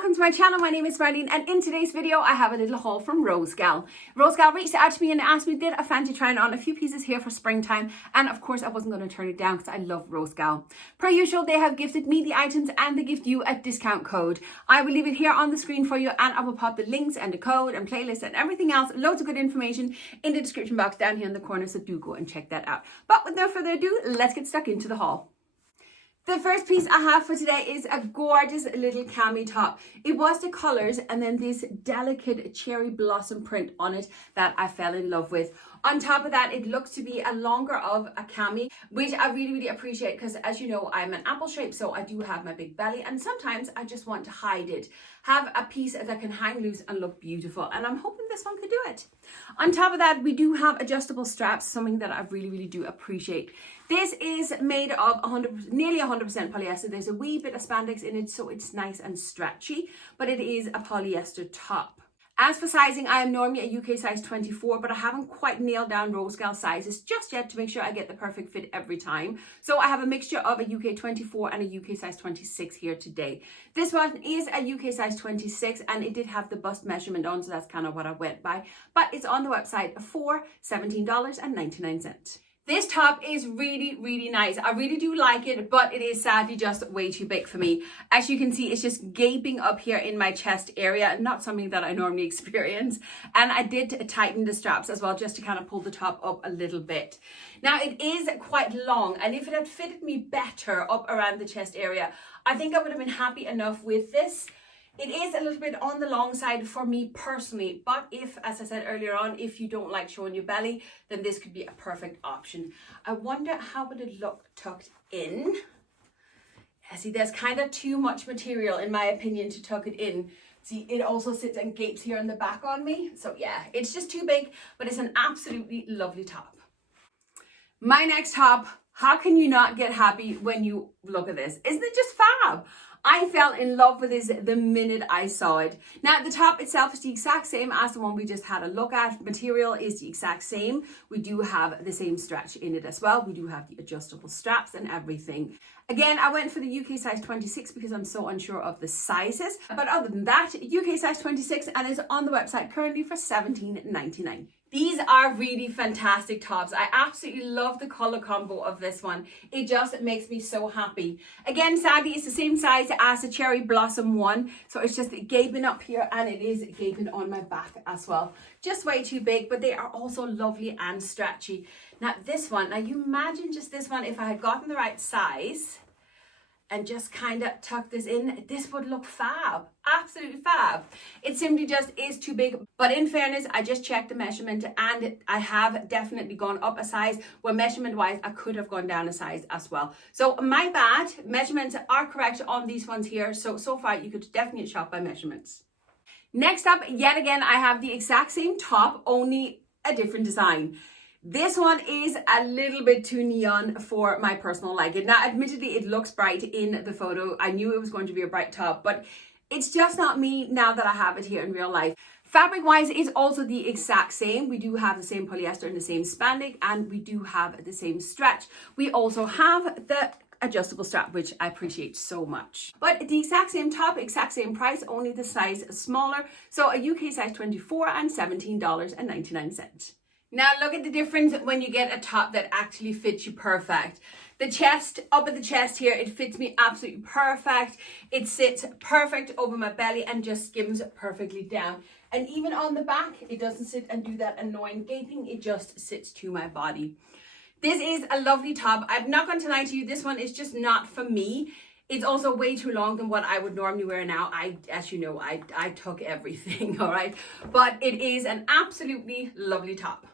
welcome to my channel. My name is Marleen, and in today's video I have a little haul from ROSEGAL. ROSEGAL reached out to me and asked me did I fancy trying on a few pieces here for springtime, and of course I wasn't going to turn it down because I love ROSEGAL. Per usual, they have gifted me the items and they give you a discount code. I will leave it here on the screen for you, and I will pop the links and the code and playlist and everything else, loads of good information in the description box down here in the corner, so do go and check that out. But with no further ado, let's get stuck into the haul. The first piece I have for today is a gorgeous little cami top. It was the colours and then this delicate cherry blossom print on it that I fell in love with. On top of that, it looks to be a longer of a cami, which I really appreciate because, as you know, I'm an apple shape, so I do have my big belly, and sometimes I just want to hide it. Have a piece that can hang loose and look beautiful, and I'm hoping this one could do it. On top of that, we do have adjustable straps, something that I really do appreciate. This is made of nearly 100% polyester. There's a wee bit of spandex in it, so it's nice and stretchy, but it is a polyester top. As for sizing, I am normally a UK size 24, but I haven't quite nailed down ROSEGAL sizes just yet to make sure I get the perfect fit every time. So I have a mixture of a UK 24 and a UK size 26 here today. This one is a UK size 26, and it did have the bust measurement on, so that's kind of what I went by. But it's on the website for $17.99. This top is really nice. I really do like it, but it is sadly just way too big for me. As you can see, it's just gaping up here in my chest area, not something that I normally experience. And I did tighten the straps as well, just to kind of pull the top up a little bit. Now it is quite long, and if it had fitted me better up around the chest area, I think I would have been happy enough with this. It is a little bit on the long side for me personally, but if, as I said earlier on, if you don't like showing your belly, then this could be a perfect option. I wonder how would it look tucked in. Yeah, see, there's kind of too much material in my opinion to tuck it in. See, it also sits and gapes here in the back on me. So yeah, it's just too big, but it's an absolutely lovely top. My next top, how can you not get happy when you look at this? Isn't it just fab? I fell in love with this the minute I saw it. Now, the top itself is the exact same as the one we just had a look at. Material is the exact same. We do have the same stretch in it as well. We do have the adjustable straps and everything. Again, I went for the UK size 26 because I'm so unsure of the sizes. But other than that, UK size 26, and it's on the website currently for $17.99. These are really fantastic tops. I absolutely love the color combo of this one. It just makes me so happy. Again, sadly, it's the same size as the cherry blossom one. So it's just gaping up here, and it is gaping on my back as well. Just way too big, but they are also lovely and stretchy. Now this one, now you imagine just this one, if I had gotten the right size and just kind of tuck this in, this would look fab, absolutely fab. It simply just is too big. But in fairness, I just checked the measurement, and I have definitely gone up a size, where measurement wise, I could have gone down a size as well. So my bad, measurements are correct on these ones here. So far you could definitely shop by measurements. Next up, yet again, I have the exact same top, only a different design. This one is a little bit too neon for my personal liking. Now, admittedly, it looks bright in the photo. I knew it was going to be a bright top, but it's just not me now that I have it here in real life. Fabric wise, it's also the exact same. We do have the same polyester and the same spandex, and we do have the same stretch. We also have the adjustable strap, which I appreciate so much. But the exact same top, exact same price, only the size smaller. So a UK size 24 and $17.99. Now look at the difference when you get a top that actually fits you perfect. The chest, up at the chest here, it fits me absolutely perfect. It sits perfect over my belly and just skims perfectly down. And even on the back, it doesn't sit and do that annoying gaping. It just sits to my body. This is a lovely top. I'm not going to lie to you, this one is just not for me. It's also way too long than what I would normally wear now. As you know, I tuck everything, all right? But it is an absolutely lovely top.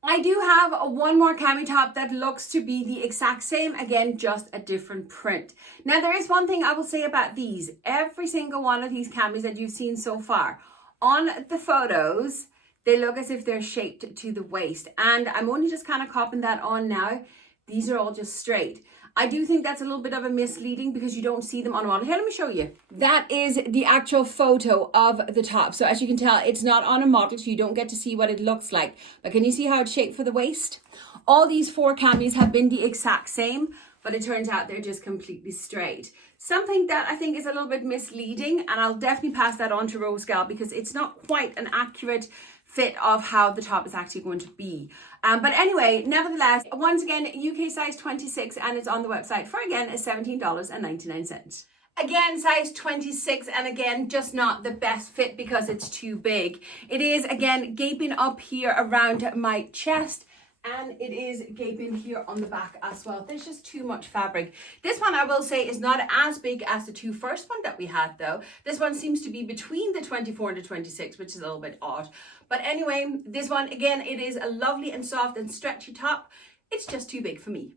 I do have one more cami top that looks to be the exact same, again, just a different print. Now, there is one thing I will say about these. Every single one of these camis that you've seen so far, on the photos, they look as if they're shaped to the waist. And I'm only just kind of copping that on now. These are all just straight. I do think that's a little bit of a misleading because you don't see them on a model. Here, let me show you. That is the actual photo of the top. So as you can tell, it's not on a model, so you don't get to see what it looks like. But can you see how it's shaped for the waist? All these four camis have been the exact same. but it turns out they're just completely straight. Something that I think is a little bit misleading, and I'll definitely pass that on to ROSEGAL because it's not quite an accurate fit of how the top is actually going to be. But anyway, nevertheless, once again, UK size 26, and it's on the website for, again, $17.99. Again, size 26, and again, just not the best fit because it's too big. It is, again, gaping up here around my chest, and it is gaping here on the back as well. There's just too much fabric. This one, I will say, is not as big as the two first one that we had, though. This one seems to be between the 24 and the 26, which is a little bit odd. But anyway, this one, again, it is a lovely and soft and stretchy top. It's just too big for me.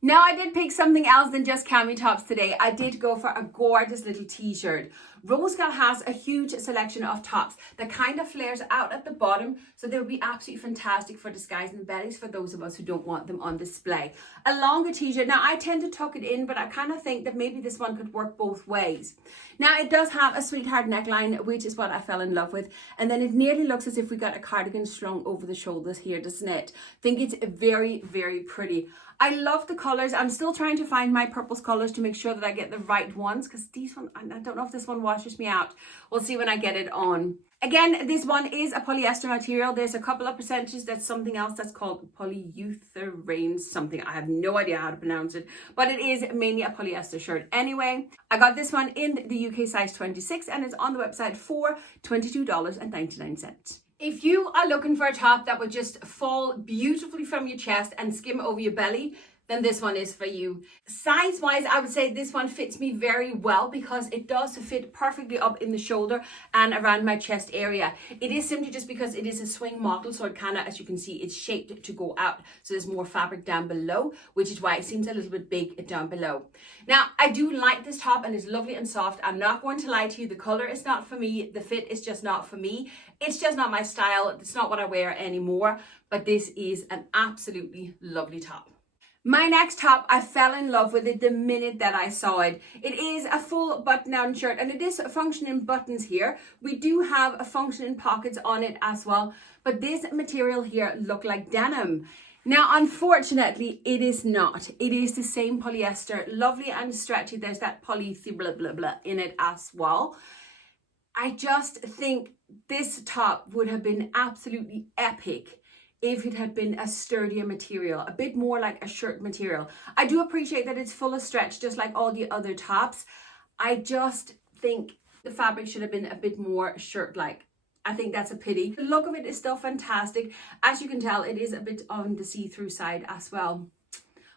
Now, I did pick something else than just cami tops today. I did go for a gorgeous little t-shirt. ROSEGAL has a huge selection of tops that kind of flares out at the bottom, so they would be absolutely fantastic for disguising the bellies for those of us who don't want them on display. A longer t-shirt. Now, I tend to tuck it in, but I kind of think that maybe this one could work both ways. Now, it does have a sweetheart neckline, which is what I fell in love with, and then it nearly looks as if we got a cardigan strung over the shoulders here, doesn't it? I think it's very, very pretty. I love the colors. I'm still trying to find my purples colors to make sure that I get the right ones, because these one, I don't know if this one washes me out. We'll see when I get it on. Again, this one is a polyester material. There's a couple of percentages. That's something else that's called polyurethane something. I have no idea how to pronounce it, but it is mainly a polyester shirt. Anyway, I got this one in the UK size 26, and it's on the website for $22.99. If you are looking for a top that would just fall beautifully from your chest and skim over your belly, then this one is for you. Size-wise, I would say this one fits me very well because it does fit perfectly up in the shoulder and around my chest area. It is simply just because it is a swing model, so it kind of, as you can see, it's shaped to go out. So there's more fabric down below, which is why it seems a little bit big down below. Now, I do like this top, and it's lovely and soft. I'm not going to lie to you. The color is not for me. The fit is just not for me. It's just not my style. It's not what I wear anymore, but this is an absolutely lovely top. My next top, I fell in love with it the minute that I saw it. It is a full button-down shirt, and it is functioning buttons here. We do have a functioning pockets on it as well, but this material here looked like denim. Now, unfortunately, it is not. It is the same polyester, lovely and stretchy. There's that polyethylene blah, blah, blah in it as well. I just think this top would have been absolutely epic if it had been a sturdier material, a bit more like a shirt material. I do appreciate that it's full of stretch, just like all the other tops. I just think the fabric should have been a bit more shirt-like. I think that's a pity. The look of it is still fantastic. As you can tell, it is a bit on the see-through side as well.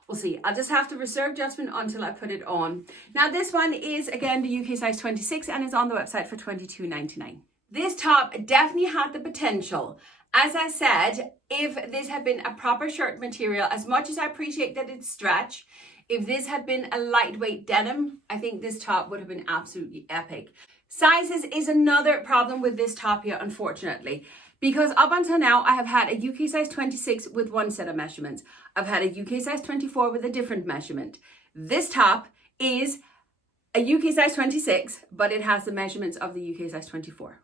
We'll see. I'll just have to reserve judgment until I put it on. Now, this one is, again, the UK size 26, and is on the website for $22.99. This top definitely had the potential. As I said, if this had been a proper shirt material, as much as I appreciate that it's stretch, if this had been a lightweight denim, I think this top would have been absolutely epic. Sizes is another problem with this top here, unfortunately, because up until now, I have had a UK size 26 with one set of measurements. I've had a UK size 24 with a different measurement. This top is a UK size 26, but it has the measurements of the UK size 24.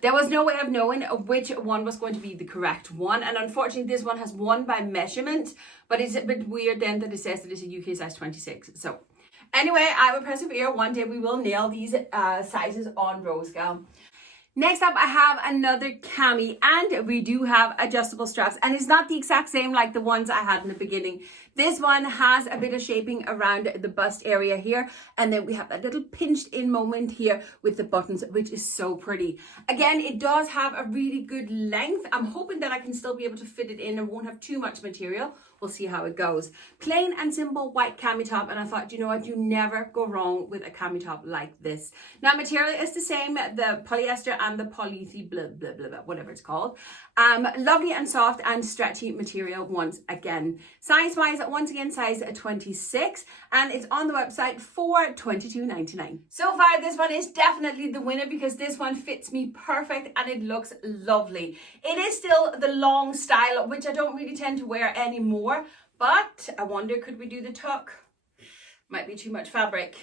There was no way of knowing which one was going to be the correct one. And unfortunately, this one has one by measurement, but it's a bit weird then that it says that it's a UK size 26. So anyway, I will persevere. One day we will nail these sizes on ROSEGAL. Next up, I have another cami, and we do have adjustable straps, and it's not the exact same like the ones I had in the beginning. This one has a bit of shaping around the bust area here, and then we have that little pinched in moment here with the buttons, which is so pretty. Again, it does have a really good length. I'm hoping that I can still be able to fit it in and won't have too much material. We'll see how it goes. Plain and simple white cami top, and I thought, you know what, you never go wrong with a cami top like this. Now, material is the same, the polyester and the polyethylene blah, blah, blah, blah, whatever it's called. Lovely and soft and stretchy material once again. Size-wise, once again, size 26, and it's on the website for $22.99. So far, this one is definitely the winner because this one fits me perfect and it looks lovely. It is still the long style, which I don't really tend to wear anymore, but I wonder, could we do the tuck? Might be too much fabric.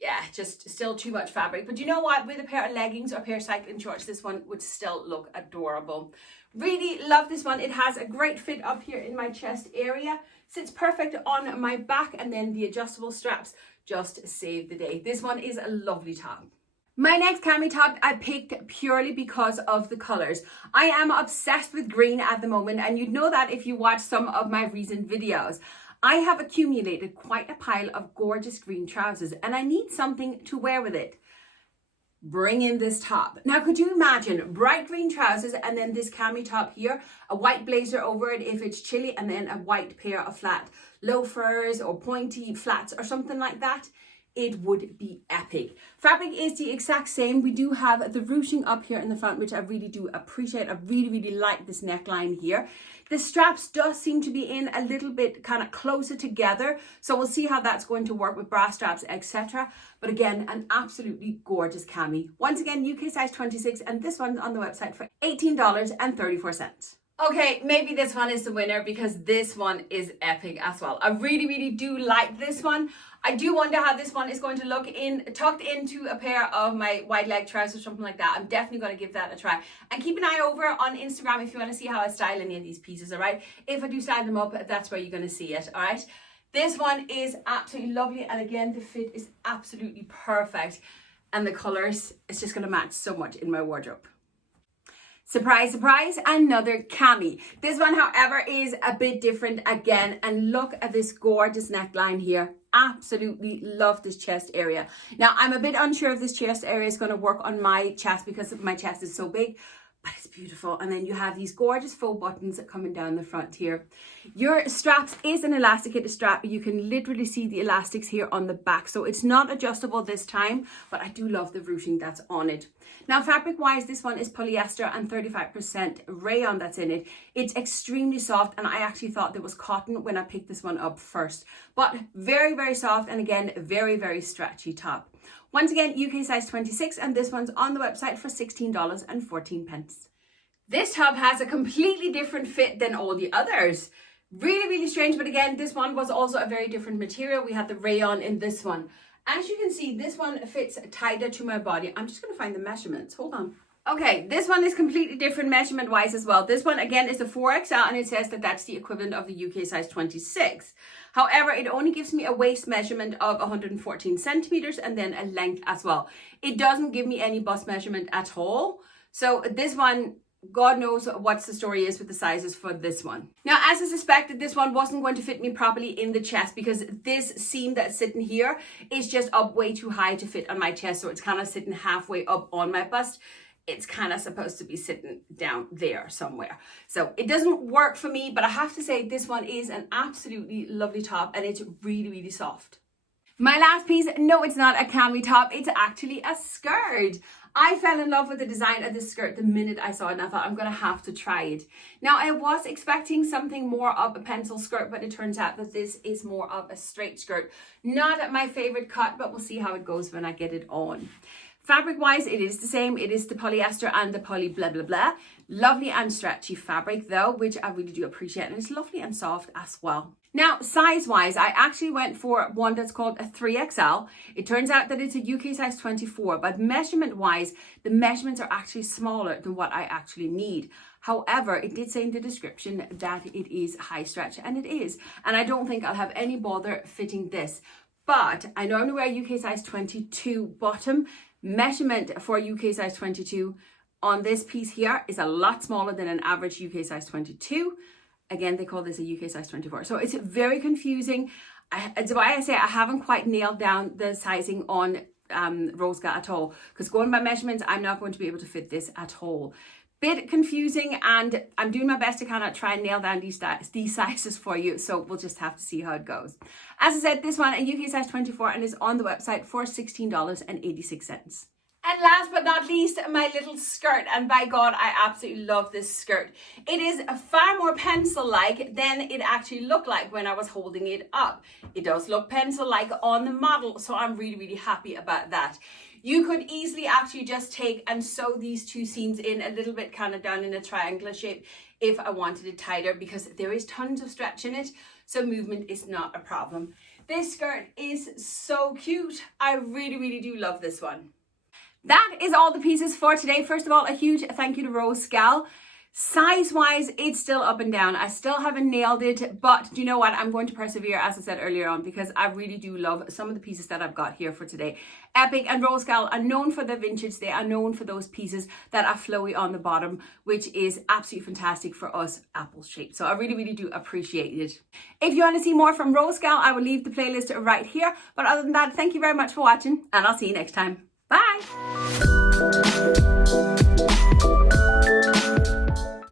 Yeah, just still too much fabric. But you know what? With a pair of leggings or a pair of cycling shorts, this one would still look adorable. Really love this one. It has a great fit up here in my chest area. Sits perfect on my back, and then the adjustable straps just save the day. This one is a lovely top. My next cami top I picked purely because of the colors. I am obsessed with green at the moment, and you'd know that if you watch some of my recent videos. I have accumulated quite a pile of gorgeous green trousers, and I need something to wear with it. Bring in this top. Now, could you imagine bright green trousers and then this cami top here, a white blazer over it if it's chilly, and then a white pair of flat loafers or pointy flats or something like that? It would be epic. Fabric is the exact same. We do have the ruching up here in the front, which I really do appreciate. I really like this neckline here. The straps does seem to be in a little bit kind of closer together, so we'll see how that's going to work with bra straps, etc. But again, an absolutely gorgeous cami. Once again, UK size 26, and this one's on the website for $18.34. Okay, maybe this one is the winner because this one is epic as well. I really do like this one. I do wonder how this one is going to look tucked into a pair of my wide leg trousers, something like that. I'm definitely going to give that a try. And keep an eye over on Instagram if you want to see how I style any of these pieces, all right? If I do style them up, that's where you're going to see it, all right? This one is absolutely lovely. And again, the fit is absolutely perfect. And the colors, it's just going to match so much in my wardrobe. Surprise, surprise, another cami. This one, however, is a bit different again. And look at this gorgeous neckline here. Absolutely love this chest area. Now, I'm a bit unsure if this chest area is going to work on my chest because my chest is so big, but it's beautiful. And then you have these gorgeous faux buttons coming down the front here. Your straps is an elasticated strap. You can literally see the elastics here on the back. So it's not adjustable this time, but I do love the ruching that's on it. Now, fabric wise, this one is polyester and 35% rayon that's in it. It's extremely soft, and I actually thought there was cotton when I picked this one up first, but very soft, and again, very stretchy top. Once again, UK size 26, and this one's on the website for $16.14. This top has a completely different fit than all the others. Really strange, but again, this one was also a very different material. We had the rayon in this one. As you can see, this one fits tighter to my body. I'm just going to find the measurements. Hold on. Okay, this one is completely different measurement wise as well. This one again is a 4XL, and it says that that's the equivalent of the UK size 26. However, it only gives me a waist measurement of 114 centimeters and then a length as well. It doesn't give me any bust measurement at all. So this one, God knows what the story is with the sizes for this one. Now, as I suspected, this one wasn't going to fit me properly in the chest because this seam that's sitting here is just up way too high to fit on my chest. So it's kind of sitting halfway up on my bust. It's kind of supposed to be sitting down there somewhere. So it doesn't work for me, but I have to say this one is an absolutely lovely top, and it's really soft. My last piece, no, it's not a cami top. It's actually a skirt. I fell in love with the design of this skirt the minute I saw it, and I thought I'm going to have to try it. Now, I was expecting something more of a pencil skirt, but it turns out that this is more of a straight skirt. Not my favorite cut, but we'll see how it goes when I get it on. Fabric wise, it is the same. It is the polyester and the poly blah blah blah. Lovely and stretchy fabric though, which I really do appreciate, and it's lovely and soft as well. Now, size wise, I actually went for one that's called a 3XL. It turns out that it's a UK size 24, but measurement wise, the measurements are actually smaller than what I actually need. However, it did say in the description that it is high stretch, and it is. And I don't think I'll have any bother fitting this. But I normally wear UK size 22 bottom. Measurement for UK size 22 on this piece here is a lot smaller than an average UK size 22. Again, they call this a UK size 24. So it's very confusing. That's why I say I haven't quite nailed down the sizing on ROSEGAL at all. Because going by measurements, I'm not going to be able to fit this at all. Bit confusing, and I'm doing my best to kind of try and nail down these sizes for you. So we'll just have to see how it goes. As I said, this one, a UK size 24, and is on the website for $16.86. And last but not least, my little skirt. And by God, I absolutely love this skirt. It is far more pencil-like than it actually looked like when I was holding it up. It does look pencil-like on the model, so I'm really happy about that. You could easily actually just take and sew these two seams in a little bit kind of down in a triangular shape if I wanted it tighter, because there is tons of stretch in it, so movement is not a problem. This skirt is so cute. I really, really do love this one. That is all the pieces for today. First of all, a huge thank you to ROSEGAL. Size-wise, it's still up and down. I still haven't nailed it, but do you know what? I'm going to persevere, as I said earlier on, because I really do love some of the pieces that I've got here for today. Epic and ROSEGAL are known for the vintage. They are known for those pieces that are flowy on the bottom, which is absolutely fantastic for us apple shaped. So I really, really do appreciate it. If you want to see more from ROSEGAL, I will leave the playlist right here. But other than that, thank you very much for watching, and I'll see you next time. Bye.